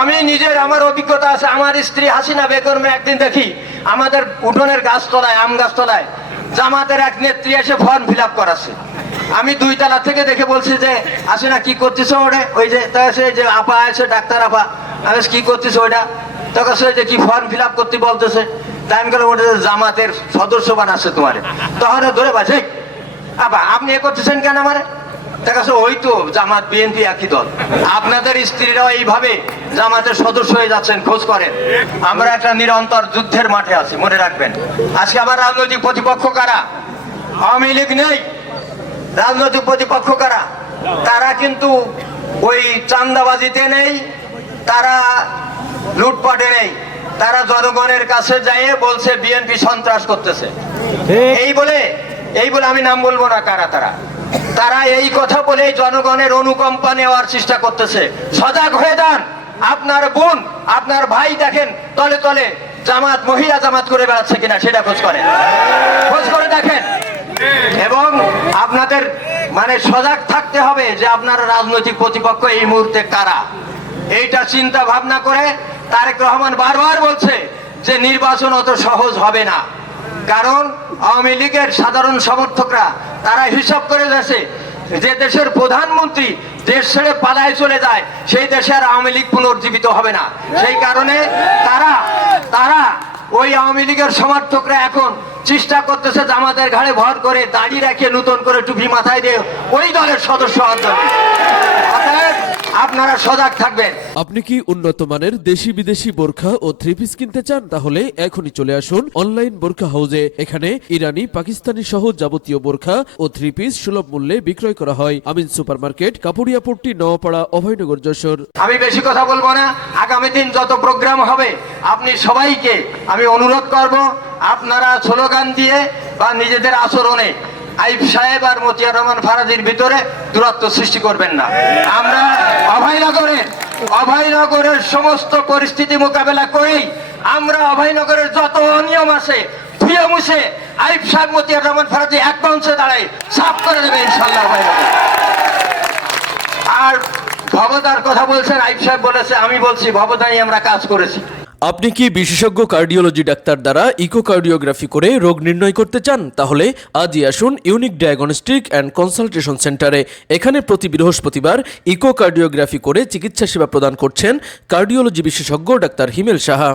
আমি নিজের আমার অভিজ্ঞতা আছে। আমার স্ত্রী হাসিনা বেগম একদিন দেখি আমাদের উঠোনের গাছতলায়, আম গাছতলায় জামাতের এক নেত্রী এসে ফর্ম ফিল আপ করাচ্ছে। আমি 2 তলা থেকে দেখে বলছি যে হাসিনা কি করতেছ ওরে? ওই যে যে আপা আছে, ডাক্তার আপা, আমি কি করতেছ ওইটা? তখন যে কি ফর্ম ফিল আপ করতে বলতেছে। তাই আমি বললাম ওটা জামাতের সদস্য বানাচ্ছে তোমার। তখন ধরে বাজে আপা আপনি এ করতেছেন কেন আমারে? ওই তো জামাত বিএনপি একই দল। আপনাদের স্ত্রীরাও এইভাবে জামাতের সদস্য হয়ে যাচ্ছেন, খোঁজ করেন। আমরা একটা নিরন্তর যুদ্ধের মাঠে আছি, মনে রাখবেন। আজকে আবার রাজনৈতিক প্রতিপক্ষ কারা? আওয়ামী লীগ নেই। রাজনৈতিক প্রতিপক্ষ কারা? তারা কিন্তু ওই চাঁদাবাজিতে নেই, তারা লুটপাটে নেই, তারা জনগণের কাছে যাইয়ে বলছে বিএনপি সন্ত্রাস করতেছে। এই বলে আমি নাম বলবো না কারা তারা। তারা এই কথা বলে জনগণের অনুকম্পা নেওয়ার চেষ্টা করতেছে। সজাগ হয়ে যান। আপনার বোন, আপনার ভাই দেখেন তলে তলে জামাত, মহিলা জামাত করে বেড়াচ্ছে কিনা সেটা খোঁজ করে দেখেন। এবং আপনাদের মানে সজাগ থাকতে হবে যে আপনার রাজনৈতিক প্রতিপক্ষ এই মুহূর্তে কারা। এইটা চিন্তা ভাবনা করে তারেক রহমান বারবার বলছে যে নির্বাচন অত সহজ হবে না। কারণ আওয়ামী লীগের সাধারণ সমর্থকরা তারা হিসাব করে যাচ্ছে যে দেশের প্রধানমন্ত্রী দেশ ছেড়ে পালায় চলে যায়, সেই দেশে আর আওয়ামী লীগ পুনর্জীবিত হবে না। সেই কারণে তারা ওই আওয়ামী লীগের সমর্থকরা এখন চেষ্টা করতেছে জামাতের ঘাড়ে ভর করে দাড়ি রেখে নতুন করে টুপি মাথায় দিয়ে ওই দলের সদস্য হওয়ার জন্য। আপনারা সজাগ থাকবেন। আপনি কি উন্নত মানের দেশি বিদেশি বোরখা ও 3 পিস কিনতে চান? তাহলে এখনই চলে আসুন অনলাইন বোরখা হাউজে। এখানে ইরানি, পাকিস্তানি সহ যাবতীয় বোরখা ও 3 পিস সুলভ মূল্যে বিক্রয় করা হয়। আমিন সুপার মার্কেট, কাপুরিয়াপট্টি, নওয়াপাড়া, অভয়নগর, যশোর। আমি বেশি কথা বলবো না। আগামী দিন যত প্রোগ্রাম হবে আপনি সবাইকে আমি অনুরোধ করব, আপনারা স্লোগান দিয়ে বা নিজেদের আচরণে আইব সাহেব আর মতিয়ার রহমান ফারাজির ভিতরে দূরত্ব সৃষ্টি করবেন না। আমরা অভয়নগরের সমস্ত পরিস্থিতি মোকাবেলা করেই আমরা অভয়নগরের যত অনিয়ম আছে ধুয়ে মুছে আইব সাহেব মতিয়ার রহমান ফারাজি এক মঞ্চে দাঁড়াই সাফ করে দেবে ইনশাল্লাহ অভয়নগর। আর ভবদার কথা বলছেন, আইব সাহেব বলেছে, আমি বলছি ভবদাই আমরা কাজ করেছি। আপনি কি বিশেষজ্ঞ কার্ডিওলজি ডাক্তার দ্বারা ইকোকার্ডিওগ্রাফি করে রোগ নির্ণয় করতে চান? তাহলে আজই আসুন ইউনিক ডায়াগনস্টিক অ্যান্ড কনসালটেশন সেন্টারে। এখানে প্রতি বৃহস্পতিবার ইকোকার্ডিওগ্রাফি করে চিকিৎসা সেবা প্রদান করছেন কার্ডিওলজি বিশেষজ্ঞ ডাক্তার হিমেল সাহা।